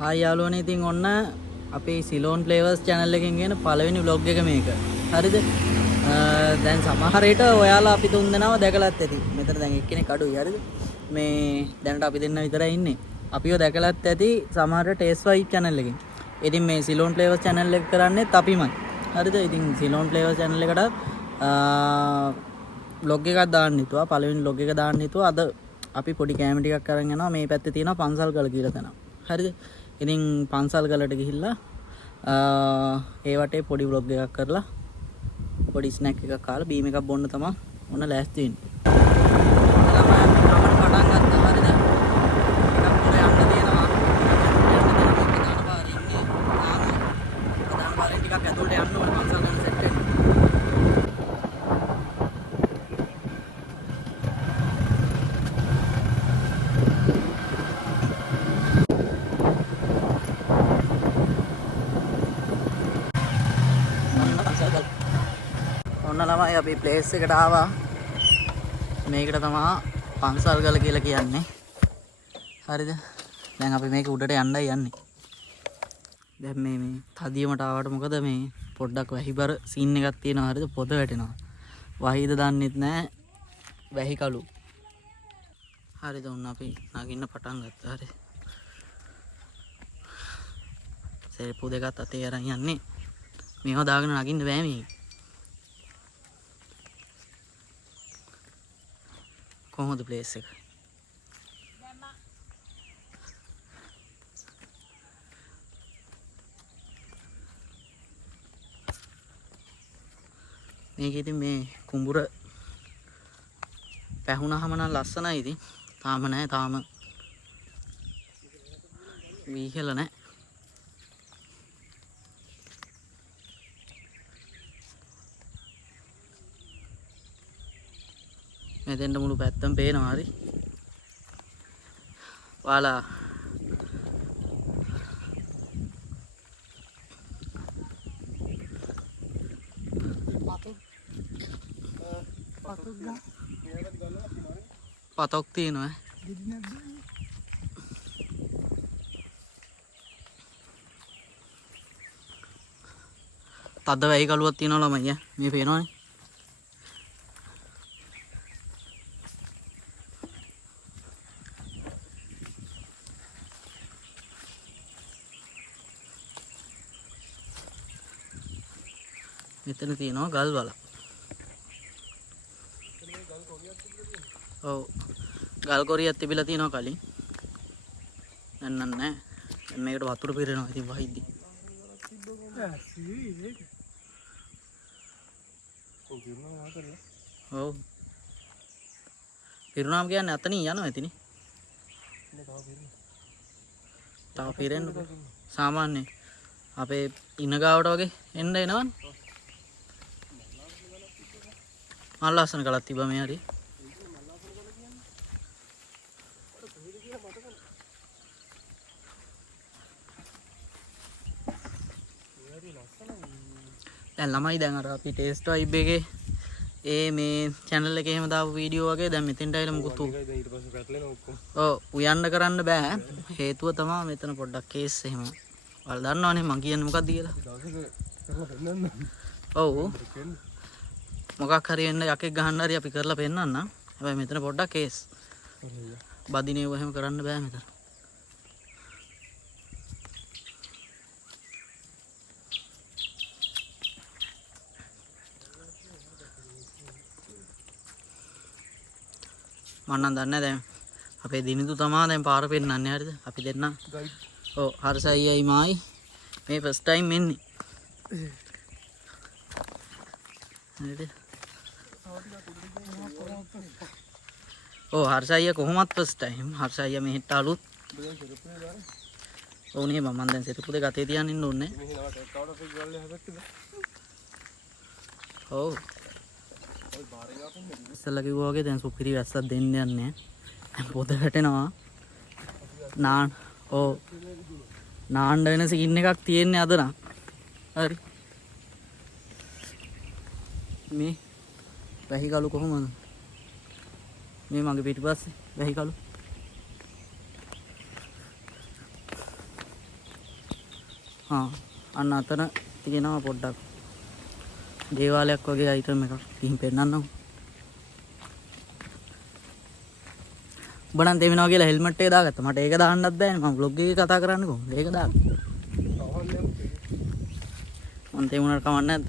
Hi යාළුවනේ, ඉතින් ඔන්න අපේ සිලෝන් ෆ්ලේවර්ස් channel එකෙන් ගෙන පළවෙනි vlog එක මේක. හරිද? දැන් සමහර විට ඔයාලා අපි තුන් දෙනාව දැකලත් ඇති. මෙතන දැන් එක්කෙනෙක් අඩුයි. හරිද? මේ දැනට අපි දෙන්න විතරයි ඉන්නේ. අපිව දැකලත් ඇති සමහර ටේස් වයි channel එකෙන්. ඉතින් මේ සිලෝන් ෆ්ලේවර්ස් channel එක කරන්නේත් අපිමයි. හරිද? ඉතින් සිලෝන් ෆ්ලේවර්ස් channel එකට vlog එකක් දාන්න හිතුවා. පළවෙනි vlog එක දාන්න හිතුවා. අද අපි පොඩි කැම ටිකක් අරන් යනවා. මේ පැත්තේ තියෙනවා පන්සල් කල කියලා තැන. හරිද? ඉතින් පන්සල් ගලට ගිහිල්ලා ඒ වටේ පොඩි vlog එකක් කරලා පොඩි ස්නැක් එකක් කාලා බීම් එකක් බොන්න තමයි ඔන්න ලෑස්ති වෙන්නේ. ඔන්න ළමයි අපි ප්ලේස් එකට ආවා. මේකට තමයි පන්සල් ගල කියලා කියන්නේ. හරිද? දැන් අපි මේක උඩට යන්නයි යන්නේ. දැන් මේ තදියමට ආවට මොකද මේ පොඩ්ඩක් වැහිබර සීන් එකක් තියෙනවා. හරිද? පොද වැටෙනවා. වහිද දන්නෙත් නැහැ. වැහි කළු. හරිද? ඔන්න අපි නගින්න පටන් ගත්තා. හරි. සෙරප්පු දෙකත් අතේ අරන් යන්නේ. මේව දාගෙන නගින්න බෑ මේ. කොහොමද ප්ලේස් එක? මේක ඉතින් මේ කුඹුර පැහුණාම නම් ලස්සනයි. ඉතින් තාම නැහැ. තාම වීහෙල නැහැ. මෙතෙන්ට මුළු පැත්තම පේනවා. හරි. ඔයාලා පතොක් තියෙනවා. තද වැහි කළුවක් තියෙනවා ළමයි. මේ පේනවනේ. මෙතන තියෙනවා ගල් වල. ඔව්. ගල් කොරියක් තිබිලා තියෙනවා කලින්. දැන් නැහැ. දැන් මේකට වතුර පිරෙනවා. ඉතින් වහිද්දි. ඔව්. පිරුණාම කියන්නේ අතනින් යනවා ඇතිනේ. තව පිරෙන්න සාමාන්‍ය අපේ ඉන ගාවට වගේ එන්න එනවනේ. මල් ලස්සන කලක් තිබ්බා මේ හරි. දැන් ළමයි දැන් අර අපි ටේස්ට් වයිබ් එකේ ඒ මේ channel එකේ එහෙම දාපු වීඩියෝ වගේ දැන් මෙතෙන්ට ආවිලා මුකුත් ඔව් උයන්න කරන්න බෑ. හේතුව තමයි මෙතන පොඩ්ඩක් කේස් එහෙම. ඔයාලා දන්නවනේ මං කියන්නේ මොකක්ද කියලා. ඔව්. මොකක් හරි වෙන්න යකෙක් ගහන්න හරි අපි කරලා පෙන්නන්න. හැබැයි මෙතන පොඩ්ඩක් කේස්. බදිනේව එහෙම කරන්න බෑ මෙතන. මම නම් දන්නේ දැන් අපේ දිනිදු තමා දැන් පාර පෙන්නන්නේ. හරිද? අපි දෙන්න. ඔව් හර්ෂයියි මායි මේ ෆස්ට් ටයිම් එන්නේ. හරිද? ඔව් හර්ෂයියා කොහොමත් ෆස්ට් ටයිම්. හර්ෂයියා මෙහෙට අලුත්. ඔව් නේ මම දැන් සෙතුපු දෙක අතේ තියන් ඉන්න ඕනේ. ඔව් ඉස්සෙල්ලා කිව්වා වගේ දැන් සුපිරි වැස්සක් දෙන්න යන්නේ. පොද වැටෙනවා. නාන්න වෙන සීන් එකක් තියෙන්නේ අද නම්. හරි. මේ වැහි කළු කොහොමද? මේ මගේ පිටිපස්සේ වැහි කළු. අන්න අතන තියෙනවා පොඩ්ඩක් දේවාලයක් වගේ අයිටම් එකක්. ගිහින් පෙන්නන්නම්. ඔබ නම් දෙමිනවා කියලා හෙල්මට් එක දාගත්තා. මට ඒක දාන්නත් බෑනේ. මම vlog එකේ කතා කරන්නේ කොහොමද? ඒක දාන්න. මම තේමුණාට කමක් නැද්ද?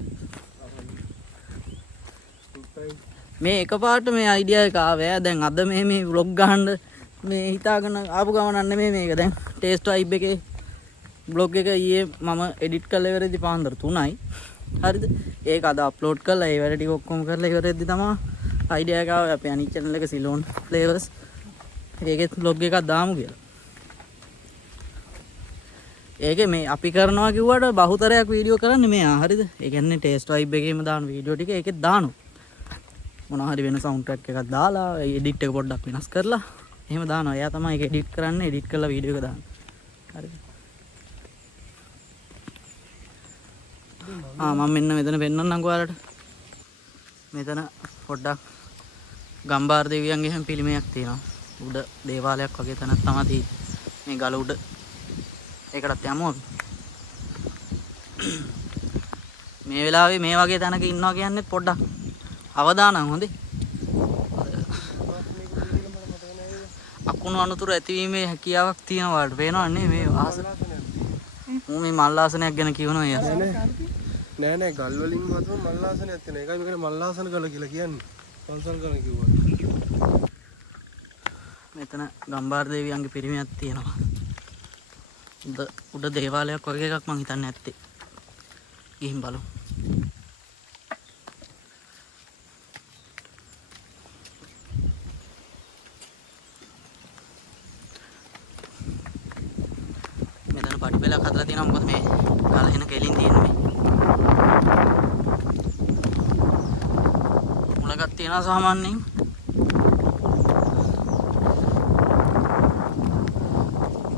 මේ එකපාරට මේ අයිඩියා එක ආවේ. දැන් අද මේ vlog ගහන්න මේ හිතාගෙන ආපු ගමනක් නෙමෙයි මේක. දැන් ටේස්ට් වයිබ් එකේ vlog එක ඊයේ මම එඩිට් කරලා ඉවරෙද්දි පාන්දර 3යි. හරිද? ඒක අද අප්ලෝඩ් කරලා ඒ වැඩ ටික ඔක්කොම කරලා ඉවරෙද්දි තමයි අයිඩියා එක ආවේ අපේ අනිත් channel එක සිලෝන් ෆ්ලේවර්ස්. ඒකෙත් vlog එකක් දාමු කියලා. ඒකේ මේ අපි කරනවා කිව්වට බහුතරයක් වීඩියෝ කරන්නේ මෙයා. හරිද? ඒ කියන්නේ ටේස්ට් වයිබ් එකේම දාන වීඩියෝ ටික ඒකෙත් දානවා. මොනවා හරි වෙන සවුන්ඩ් ට්‍රැක් එකක් දාලා එඩිට් එක පොඩ්ඩක් වෙනස් කරලා එහෙම දානවා. එයා තමයි ඒක එඩිට් කරන්නේ. එඩිට් කරලා වීඩියෝ එක දානවා. හරිද? මම මෙන්න මෙතන පෙන්නන්නම්කෝ ඔයාලට. මෙතන පොඩ්ඩක් ගම්බාර දෙවියන්ගේ හැම පිළිමයක් තියෙනවා. උඩ දේවාලයක් වගේ තැනක් තමයි තියෙන්නේ. මේ ගල උඩ. ඒකටත් යමු අපි. මේ වෙලාවේ මේ වගේ තැනක ඉන්නවා කියන්නේ පොඩ්ඩක් අවදානම් හොඳේ. අකුණු අනුතුරු ඇතිවීමේ හැකියාවක් තියෙනවා වලට පේනවා නේ මේ ආසන. මේ මල්ලාසනයක් ගැන කියනවා යා. නෑ ගල් වලින් වතුන මල්ලාසනයක් තියෙන. ඒකයි මේකට මල්ලාසන ගල කියලා කියන්නේ. පන්සල් ගල කිව්වා. මෙතන ගම්බාර දෙවියන්ගේ පිරිමියක් තියෙනවා. උඩ දේවාලයක් වගේ එකක් මං හිතන්නේ නැත්තේ. ගිහින් බලමු. මෙතන පඩිපෙලක් හදලා තියෙනවා. මොකද මේ ගලහෙන කෙලින් තියෙන්නේ මේ. මුලකක් තියෙනවා සාමාන්‍යයෙන්.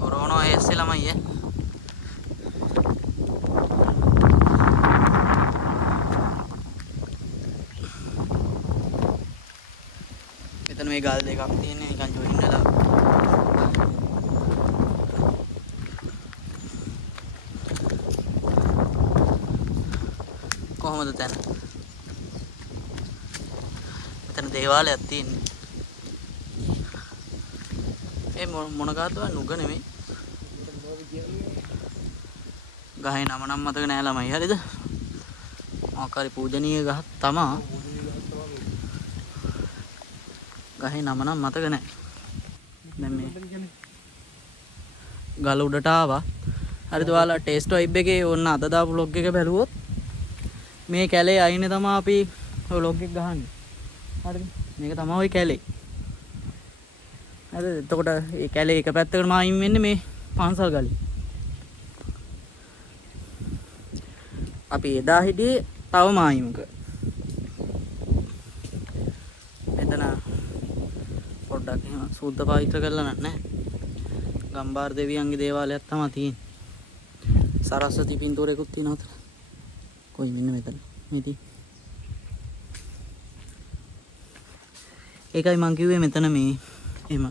කොරෝනා ඇස්සේ ළමයි මෙතන මේ ගල් දෙකක් තියෙන්නේ නිකන් ජොයින් වෙලා. කොහොමද තැන? මෙතන දේවාලයක් තියෙන්නේ. ඒ මොන ගාතව නුග නෙමෙයි. ගහේ නම නම් මතක නෑ ළමයි. හරිද? මොකක් හරි පූජනීය ගහක් තමා. ගහේ නම නම් මතක නෑ. දැන් මේ ගල උඩට ආවා. හරිද? ඔයාලා ටේස්ට් වයිබ් එකේ ඕන්න අද දාපු vlog එක බැලුවොත් මේ කැලේ අයිනේ තමයි අපි ඔය vlog එක ගහන්නේ. හරිද? මේක තමයි ওই කැලේ. හරිද? එතකොට මේ කැලේ එක පැත්තකට මායිම් වෙන්නේ මේ පන්සල් ගලේ. අපි එදා හිටියේ තව මායිමක. මෙතන පොඩ්ඩක් එහෙම සූද්ධ පවිත්‍ර කරලා නැහැ. ගම්බාර දෙවියන්ගේ දේවාලයක් තමයි තියෙන්නේ. සරස්වති පින්තූරයකුත් තියෙනවා අතන. කොයි මෙන්න මෙතන. මේ තියෙන්නේ. ඒකයි මං කිව්වේ මෙතන මේ එහෙම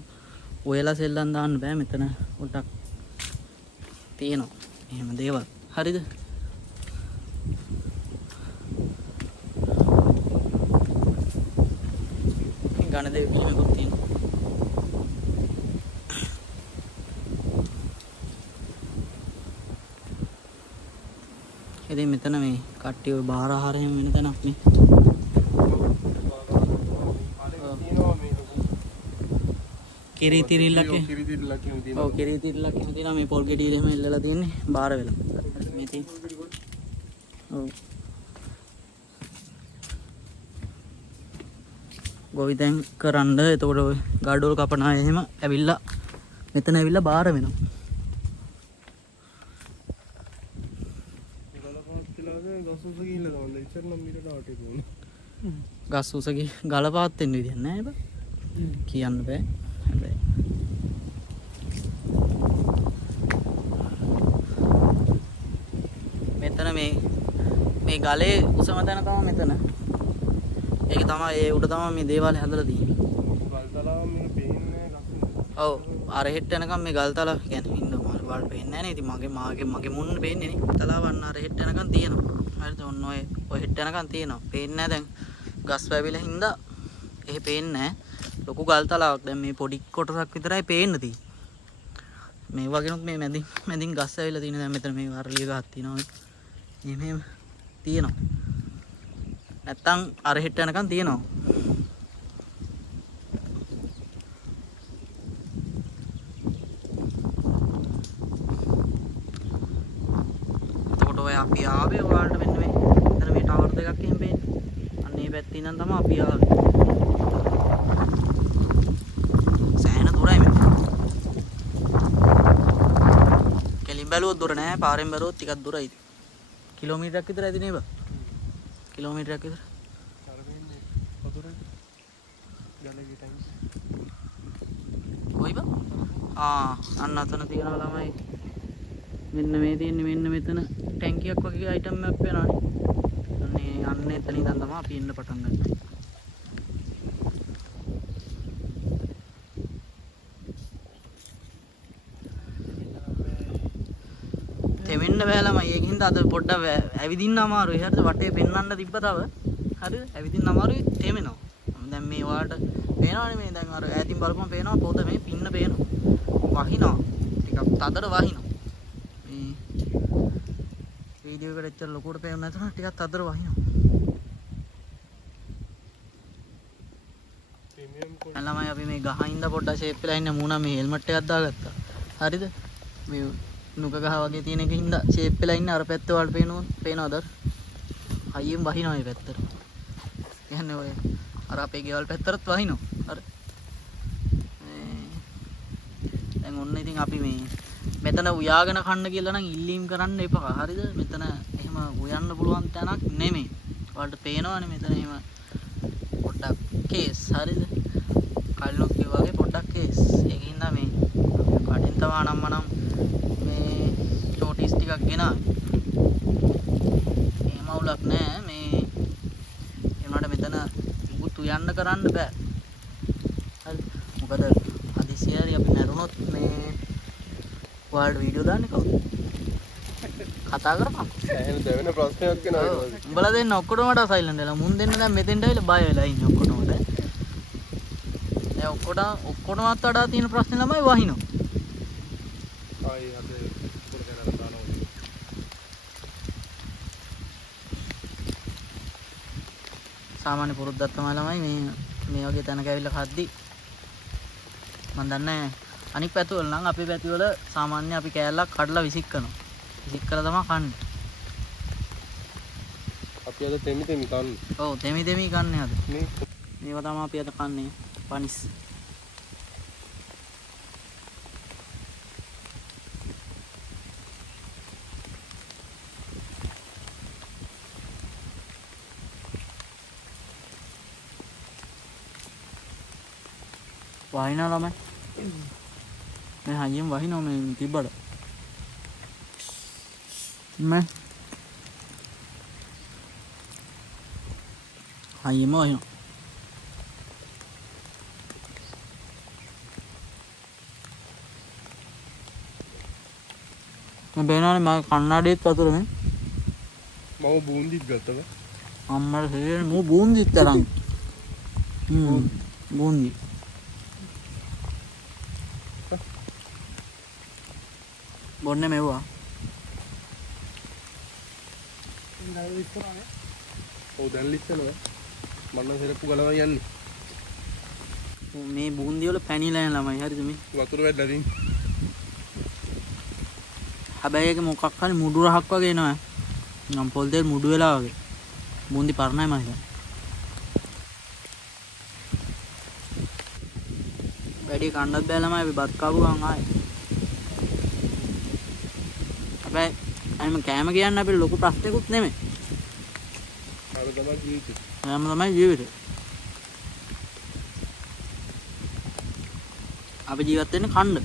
ඔයලා සෙල්ලම් දාන්න බෑ. මෙතන පොඩ්ඩක් තියෙනවා. එහෙම දේවල්. හරිද? ගණ දෙවි පිළිමකුත් තියෙනවා. ඉතින් මෙතන මේ කට්ටිය ඔය බාර ආහාරයෙන් වෙන තැනක් නේ. කිරිතිරිල්ලක් කියමු තියෙනවා. ඔව් කිරිතිරිල්ලක් එහෙම තියෙනවා. මේ පොල් ගෙඩිය එහෙම එල්ලලා තියෙන්නේ බාර වෙලා. මේ තියෙන්නේ. ඔව්. ගොවිතැන් කරන්න එතකොට ඔය ගඩොල් කපන අය එහෙම ඇවිල්ලා මෙතන ඇවිල්ලා බාර වෙනවා. ගස් උසගේ ගල පාත් වෙන්න විදියක් නැහැ බා. කියන්න බෑ. හැබැයි මෙතන මේ ගලේ උසම තැන තමයි මෙතන. ඒක තමයි ඒ උඩ තමයි මේ දේවාලය හදලා තියෙන්නේ. ගල් තලාව මේක පේන්නේ ගස්. ඔව් අර හෙට යනකම් මේ ගල් තලාව කියන්නේ ඉන්න මාර වල පේන්නේ. නැහැ නේ. ඉතින් මගේ මුන්න පේන්නේ නේ. තලාවන්න අර හෙට යනකම් තියෙනවා. හරිද? ඔන්න ඔය හෙට යනකම් තියෙනවා. පේන්නේ නැහැ දැන්. ගස් වැවිලා හින්දා එහෙ පේන්නේ නැහැ. ලොකු ගල් තලාවක්. දැන් මේ පොඩි කොටසක් විතරයි පේන්න තියෙන්නේ. මේ වගේනොත් මේ මැදින් ගස් ඇවිල්ලා තියෙන. දැන් මෙතන මේ වරලිය ගහක් තියෙනවා. මෙහෙම තියෙනවා. නැත්තම් අර හෙට යනකම් තියෙනවා. එතකොට ඔය අපි ආවේ ඔයාලට මෙන්න මේ මෙතන මේ ටවර් දෙකක් එහෙම පේන්නේ. අන්න මේ පැත්තේ ඉඳන් තමයි අපි ආවේ. සෑහෙන දුරයි මෙතන. කෙලින් බැලුවොත් දුර නෑ. පාරෙන් බැලුවොත් ටිකක් දුරයි. කිලෝමීටරයක් විතර ඇති නේ බා. කිලෝමීටරයක් විතර. අර වෙන්නේ වතුරේ ගලගේ ටයිම්ස්. කොයි බා? අන්න අතන තියනවා ළමයි. මෙන්න මේ තියෙන්නේ මෙන්න මෙතන ටැංකියක් වගේ අයිටම් එකක් වෙනවානේ. අන්න එතන ඉඳන් තමයි අපි එන්න පටන් ගන්නේ. තෙමෙන්න බෑ ළමයි. ඒකින්ද අද පොඩ්ඩක් ඇවිදින්න අමාරුයි. හරිද? වටේ පෙන්වන්න තිබ්බ තව. හරිද? ඇවිදින්න අමාරුයි තෙමෙනවා. දැන් මේ වාට පේනවනේ මේ දැන් අර ඈතින් බලපුවම පේනවා පොත මේ පින්න පේනවා. වහිනවා. ටිකක් තදට වහිනවා. මේ වීඩියෝ එකට එච්චර ලොකුවට පේන්නේ නැතුන ටිකක් තදට වහිනවා. ළමයි අපි මේ ගහින්ද පොඩ්ඩක් ෂේප් වෙලා ඉන්න මූණ මේ හෙල්මට් එකක් දාගත්තා. හරිද? මේ නුක ගහ වගේ තියෙන එකකින්ද ෂේප් වෙලා ඉන්න අර පැත්ත වලට පේනවද? හයියෙන් වහිනවා මේ පැත්තට. කියන්නේ ඔය අර අපේ ගෙවල් පැත්තටත් වහිනවා. අර දැන් ඔන්න ඉතින් අපි මේ මෙතන උයාගෙන කන්න කියලා නම් ඉල්ලීම් කරන්න එපා. හරිද? මෙතන එහෙම උයන්න පුළුවන් තැනක් නෙමෙයි. ඔයාලට පේනවනේ මෙතන එහෙම පොඩ්ඩක් කේස්. හරිද? කල්නොත් වගේ පොඩ්ඩක් කේස්. ඒකින්ද මේ කඩෙන් තවා නම්මනම් මේ ටෝටිස් ටිකක් ගෙනාවේ. එහෙම අවුලක් නෑ. මේ ඒනට මෙතන උගුත් උයන්න කරන්න බෑ. හරි. මොකද හදිසියෙදි අපි මැරුණොත් මේ ඔයාලට වීඩියෝ දාන්නේ කවුද? කතා කරපන්. එහෙනම් දෙවෙනි ප්‍රශ්නයක් කෙනා. උඹලා දෙන්න ඔක්කොටම වඩා සයිලන්ට් වෙලා. මුන් දෙන්න දැන් මෙතෙන්ට ඇවිල්ලා බය වෙලා ඉන්නේ ඔක්කොටම. දැන් ඔක්කොටමත් වඩා තියෙන ප්‍රශ්නේ ළමයි වහිනවා. ආයි අද පොර කරලා දානවා. සාමාන්‍ය පුරුද්දක් තමයි ළමයි මේ වගේ තැනක ඇවිල්ලා කද්දි මම දන්නේ අනික් පැතිවල නම් අපේ පැතිවල සාමාන්‍ය අපි කෑල්ලක් කඩලා විසික් කරනවා. විසික් කරලා තමයි කන්නේ. අපි අද තෙමි කන්නේ. ඔව් තෙමි කන්නේ අද. මේ මේවා තමයි අපි අද කන්නේ. පනිස්. වහිනා ළමයි. මේ හයියෙන් වහිනවා මේ තිබ්බට. මේ හයියෙම වහිනවා. මම බේනවනේ මම කන්නාඩියත් වතුර මේ. මම බූන්දිත් ගත්තා. අම්මලා හේරෙන්නේ මෝ බූන්දිත් තරම්. බූන්දි. බොන්නේ මෙව්වා. ඔව් දැන් ලිස්සනවා. මන්න සෙරප්පු ගලවා යන්නේ. මේ බූන්දි වල පැණිලා යන ළමයි හරිද මේ? වතුර වැද්දා දින්. හැබැයි ඒක මොකක් හරි මුඩු රහක් වගේ එනවා. නම් පොල් දෙල් මුඩු වෙලා වගේ. බූන්දි පරණයි මම හිතන්නේ. වැඩි කන්නත් බෑ ළමයි අපි බත් කාපු ගමන් ආයේ. හැබැයි අයිම කෑම කියන්නේ අපිට ලොකු ප්‍රශ්නයක්වත් නෙමෙයි. අර තමයි ජීවිතේ. කෑම තමයි ජීවිතේ. අපි ජීවත් වෙන්නේ කන්න.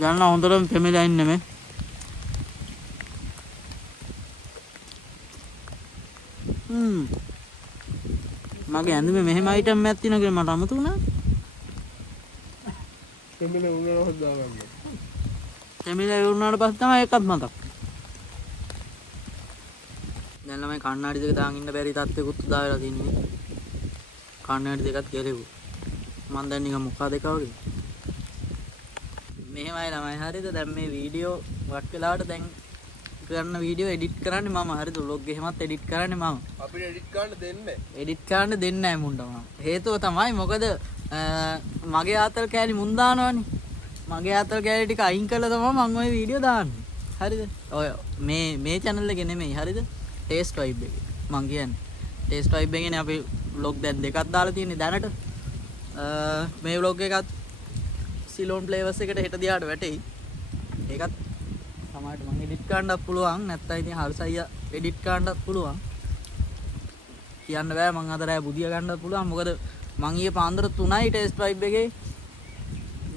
ගන්න හොඳටම තෙමිලා ඉන්නේ මේ. මගේ ඇඳුමේ මෙහෙම අයිටම් එකක් තියෙනවා කියලා මට අමතක වුණා. තෙමිල උනන හොදාගන්න. තෙමිල වුණාට පස්සේ තමයි ඒකත් මතක්. දැන් ළමයි කණ්ණාඩි දෙක දාන් ඉන්න බැරි තත්ත්වෙකුත් උදා වෙලා තින්නේ. කණ්ණාඩි දෙකත් ගැලෙව්වා. මම දැන් නිකන් මොකක්ද එක වගේ. මෙහෙමයි ළමයි හරිද? දැන් මේ වීඩියෝ වක් වෙලාවට දැන් කරන වීඩියෝ එඩිට් කරන්නේ මම. හරිද? vlog එහෙමත් එඩිට් කරන්නේ මම. අපිට එඩිට් කරන්න දෙන්නේ. එඩිට් කරන්න දෙන්නේ නැහැ මුන්ට මම. හේතුව තමයි මොකද මගේ ආතල් කෑලි මුන් දානවනේ. මගේ ආතල් කෑලි ටික අයින් කළා තමයි මම ওই වීඩියෝ දාන්නේ. හරිද? ඔය මේ channel එකේ නෙමෙයි. හරිද? ටේස්ට් වයිබ් එකේ. මං කියන්නේ. ටේස්ට් වයිබ් එකේනේ අපි vlog දැන් දෙකක් දාලා තියෙන්නේ දැනට. මේ vlog එකත් සිලෝන් ප්ලේවර්ස් එකට හෙට දිහාට වැටෙයි. ඒකත් සමහරට මම එඩිට් කරන්නත් පුළුවන්. නැත්නම් ඉතින් හර්ෂ අයියා එඩිට් කරන්නත් පුළුවන්. කියන්න බෑ මං අද රෑ බුදිය ගන්නත් පුළුවන්. මොකද මං ඊයේ පාන්දර 3යි ටෙස්ට් වයිබ් එකේ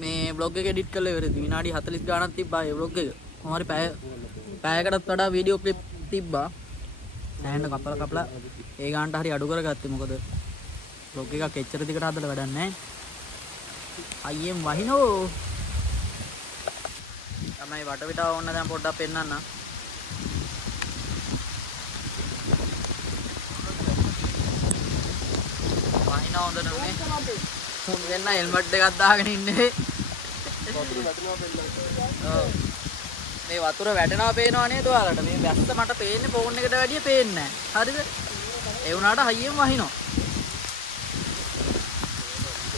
මේ vlog එක එඩිට් කරලා ඉවරයි. විනාඩි 40 ගාණක් තිබ්බා ඒ vlog එක. කොහොමරි පැයකටත් වඩා වීඩියෝ ක්ලිප් තිබ්බා. සෑහෙන කපලා ඒ ගානට හරි අඩු කරගත්තේ. මොකද vlog එකක් එච්චර දිගට හදලා වැඩක් නැහැ. අයියෙන් වහිනෝ. තමයි වටපිටාව ඕන්න දැන් පොඩ්ඩක් පෙන්නන්න. වහිනා හොඳ නෙමෙයි. මුන් වෙන්න හෙල්මට් එකක් දාගෙන ඉන්නේ. වතුර වැටෙනවා පෙන්නන්න. ඔව්. මේ වතුර වැටෙනවා පේනවා නේද ඔයාලට? මේ වැස්ස මට පේන්නේ ෆෝන් එකට වැඩිය පේන්නේ නැහැ. හරිද? ඒ වුණාට හයියෙන් වහිනවා.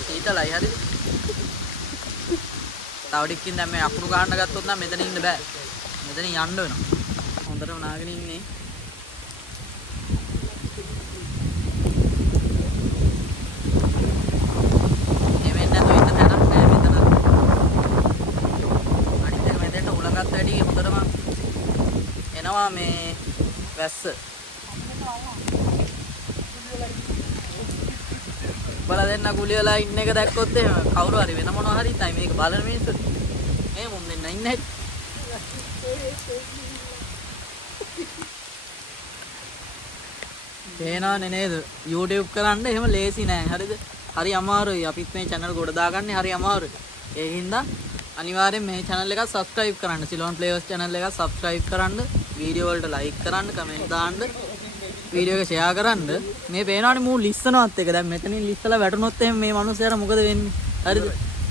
සීතලයි හරිද? තව ටිකකින් දැන් මේ අකුරු ගන්න ගත්තොත් නම් මෙතන ඉන්න බෑ. මෙතන යන්න වෙනවා. හොඳටම නාගෙන ඉන්නේ. එවෙන්න නැතුව ඉන්න තැනක් නෑ මෙතන. අනිත් එක මෙතෙන්ට උලගත් වැඩි හොඳටම එනවා මේ වැස්ස. බල දෙන්න කුලිය වෙලා ඉන්න එක දැක්කොත් එහෙම කවුරු හරි වෙන මොනවා හරි තමයි මේක බලන මිනිස්සු මේ මුන් දෙන්න ඉන්නේ පේනවනේ නේද YouTube කරන්න එහෙම ලේසි නෑ හරිද හරි අමාරුයි අපිත් මේ channel ගොඩ දාගන්නේ හරි අමාරුයි ඒ හින්දා අනිවාර්යෙන් මේ channel එක subscribe කරන්න සිලෝන් ප්ලේවර්ස් channel එක subscribe කරන්න වීඩියෝ වලට like කරන්න comment දාන්න වීඩියෝ එක ෂෙයා කරන්න මේ පේනවනේ මූ ලිස්සනවත් එක දැන් මෙතනින් ලිස්සලා වැටුනොත් එහෙම මේ මිනිස්සයාට මොකද වෙන්නේ හරිද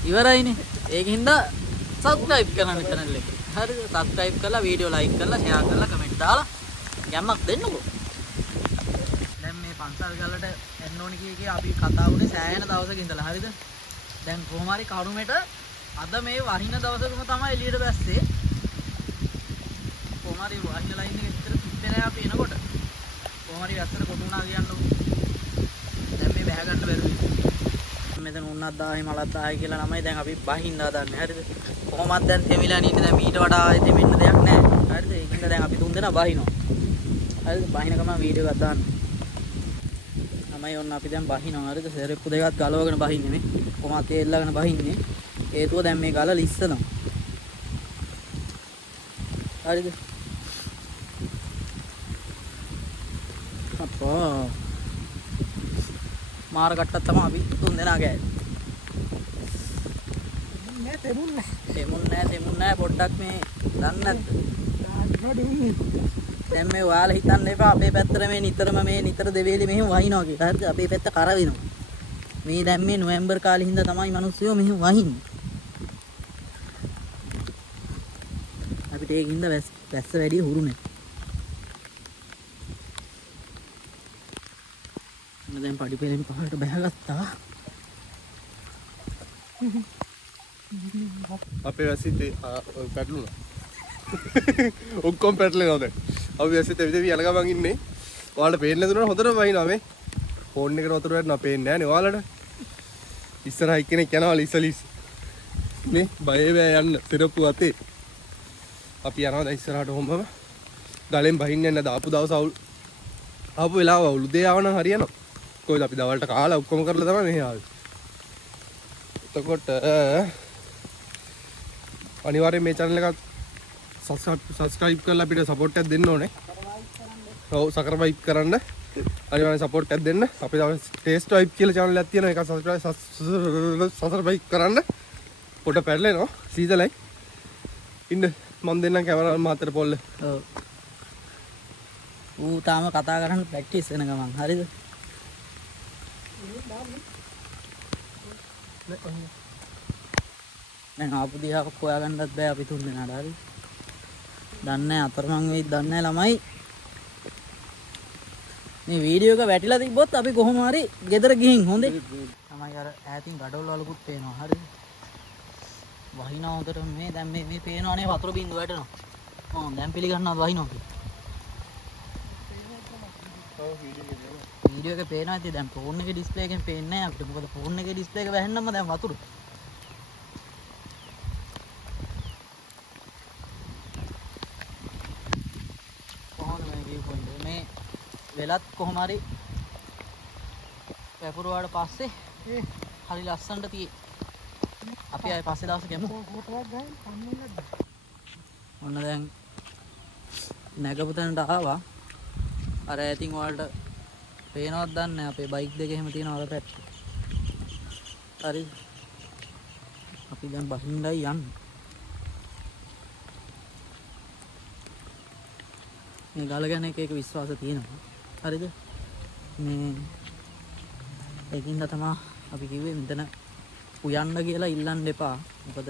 ඉවරයිනේ ඒකින්ද subscribe කරන්න channel එක හරිද subscribe කරලා වීඩියෝ like කරලා ෂෙයා කරලා comment දාලා යම්මක් දෙන්නකෝ දැන් මේ පන්සල් ගලට එන්න ඕනි කිය අපි කතා වුණේ සෑහෙන දවසක ඉඳලා හරිද දැන් කොහොම හරි කරුමෙට අද මේ වහින දවසකම තමයි එළියට බැස්සේ කොහොම හරි වහින ලයින් එක විතර පිටේලා අපි එනකොට කොහොමරි වැස්සට කොටු වුණා කියන්නකො. දැන් මේ බැහැ ගන්න බැරුවයි. මෙතන උන්නක් 1000යි මලක් 1000යි කියලා ළමයි දැන් අපි බහින්න හදන්නේ. හරිද? කොහොමද දැන් තෙමිලා නින්නේ දැන් මීට වඩා ආයෙ තෙමෙන්න දෙයක් නැහැ. හරිද? ඒකින්ද දැන් අපි තුන් දෙනා බහිනවා. හරිද? බහින ගමන් වීඩියෝ එකක් දාන්න. ළමයි ඔන්න අපි දැන් බහිනවා. හරිද? සෙරෙප්පු දෙකක් ගලවගෙන බහින්නේ මේ. කොහොමද තේල්ලාගෙන බහින්නේ. හේතුව දැන් මේ ගල ලිස්සනවා. හරිද? අප්පා මාර කට්ටක් තමයි අපි තුන් දෙනා ගෑවේ තෙමුන් නෑ පොඩ්ඩක් මේ දන්නේ නැද්ද දැන් මේ ඔයාලා හිතන්න එපා අපේ පැත්තට මේ නිතර දෙවේලි මෙහෙම වහිනවා කියලා හරිද අපේ පැත්ත කරවිනවා මේ දැන් මේ නොවැම්බර් කාලේ හින්දා තමයි මිනිස්සුયો මෙහෙම වහින්නේ අපිට ඒකින්ද වැස්ස වැඩි හුරු නැහැ දැන් පඩි පෙරෙන් පහලට බැහැගත්තා අපේ වැසිත් පැටලුණා ඔක්කොම පැටලෙනවා දැන් අපි වැසිත් එවිද යන ගමන් ඉන්නේ ඔයාලට පේන්නේ නැතුනට හොඳට වහිනවා මේ ෆෝන් එකට වතුර වැටෙනවා පේන්නේ නැහැ නේ ඔයාලට ඉස්සරහ එක්කෙනෙක් යනවා ලිස්සලිස් මේ බය බෑ යන්න සිරප්පු අතේ අපි යනවා දැන් ඉස්සරහට ඔහොමම ගලෙන් බහින්නේ නැහැ දාපු දවස් ආපු වෙලාව අවුල් උදේ ආවනම් හරියනවා කොයිද අපි දවල්ට කාලා ඔක්කොම කරලා තමයි මෙහෙ ආවේ. එතකොට අනිවාර්යයෙන් මේ channel එක subscribe කරලා අපිට support එකක් දෙන්න ඕනේ. ඔව් subscribe කරන්න. අනිවාර්යෙන් support එකක් දෙන්න. අපි තව taste vibe කියලා channel එකක් තියෙනවා. ඒක subscribe කරන්න. පොට පැටලෙනවා සීතලයි. ඉන්න මම දෙන්නම් කැමරා මාතර පොල්ල. ඔව්. ඌ තාම කතා කරන්න ප්‍රැක්ටිස් වෙන ගමන්. හරිද? දැන් ආපු දිහාවක් හොයාගන්නත් බෑ අපි තුන් දෙනාට. හරි? දන්නේ නැහැ අතරමං වෙයිද දන්නේ නැහැ ළමයි. මේ වීඩියෝ එක වැටිලා තිබ්බොත් අපි කොහොම හරි ගෙදර ගිහින් හොඳේ. තමයි අර ඈතින් ගඩොල් වලකුත් පේනවා. හරිද? වහිනා හොඳට මේ දැන් මේ පේනවනේ වතුර බින්දුව වැටෙනවා. දැන් පිළිගන්නවා වහිනවා කියලා. වීඩියෝ එකේ පේනවා ඉතින් දැන් ෆෝන් එකේ ඩිස්ප්ලේ එකෙන් පේන්නේ නැහැ අපිට. මොකද ෆෝන් එකේ ඩිස්ප්ලේ එක වැහෙන්නම දැන් වතුර. කොහොමද මේ view point එක? මේ වෙලත් කොහොම හරි වැපුරුවාට පස්සේ හරි ලස්සනට තියෙයි. අපි ආයේ පස්සේ දවසක යමු. ඔන්න දැන් නැගපු තැනට ආවා. අර ඇතින් වලට පේනවත් දන්නේ නැහැ අපේ බයික් දෙක එහෙම තියෙනවා අර පැත්ත. හරි. අපි දැන් බහින්නයි යන්නේ. මේ ගල ගැන එක විශ්වාස තියෙනවා. හරිද? මේ ඒකින්ද තමයි අපි කිව්වේ මෙතන උයන්න කියලා ඉල්ලන්න එපා. මොකද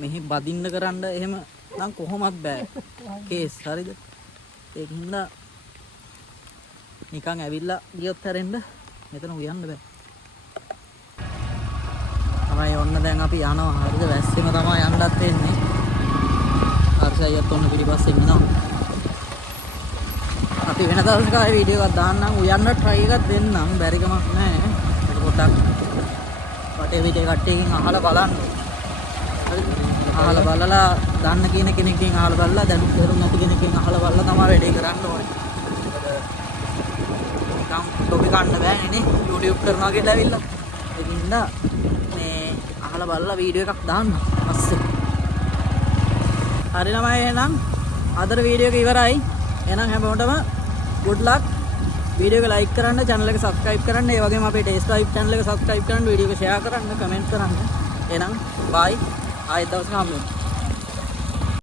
මෙහි බදින්න කරන්න එහෙම නම් කොහොමත් බෑ. කේස් හරිද? ඒකින්ද නිකන් ඇවිල්ලා ගියොත් හැරෙන්න මෙතන උයන්න බෑ. තමයි ඔන්න දැන් අපි යනවා. හරිද? වැස්සෙම තමයි යන්නත් වෙන්නේ. හර්ෂයත් ඔන්න පිටිපස්සෙන් එනවා. අපි වෙන දවසක ආයේ වීඩියෝ එකක් දාන්නම්. උයන්න try එකක් දෙන්නම්. බැරි කමක් නැහැ. ඒක පොඩ්ඩක් වටේ විතේ කට්ටියකින් අහලා බලන්න. හරිද? අහලා බලලා දන්න කෙනෙක්ගෙන් අහලා බලලා දැනුම් තේරුම් නැති කෙනෙක්ගෙන් අහලා බලලා තමයි වැඩේ කරන්න ඕනේ. මොකද නිකන් ටොපි ගන්න බෑනේ නේ YouTube කරනවා කියලා ඇවිල්ලා. ඒකින්ද මේ අහලා බලලා වීඩියෝ එකක් දාන්න පස්සේ. හරි ළමයි එහෙනම් අදට වීඩියෝ එක ඉවරයි. එහෙනම් හැමෝටම good luck. වීඩියෝ එක like කරන්න, channel එක subscribe කරන්න, ඒ වගේම අපේ Taste Life channel එක subscribe කරන්න, වීඩියෝ එක share කරන්න, comment කරන්න. එහෙනම් bye. ආයෙත් දවසක හම්බ වෙමු.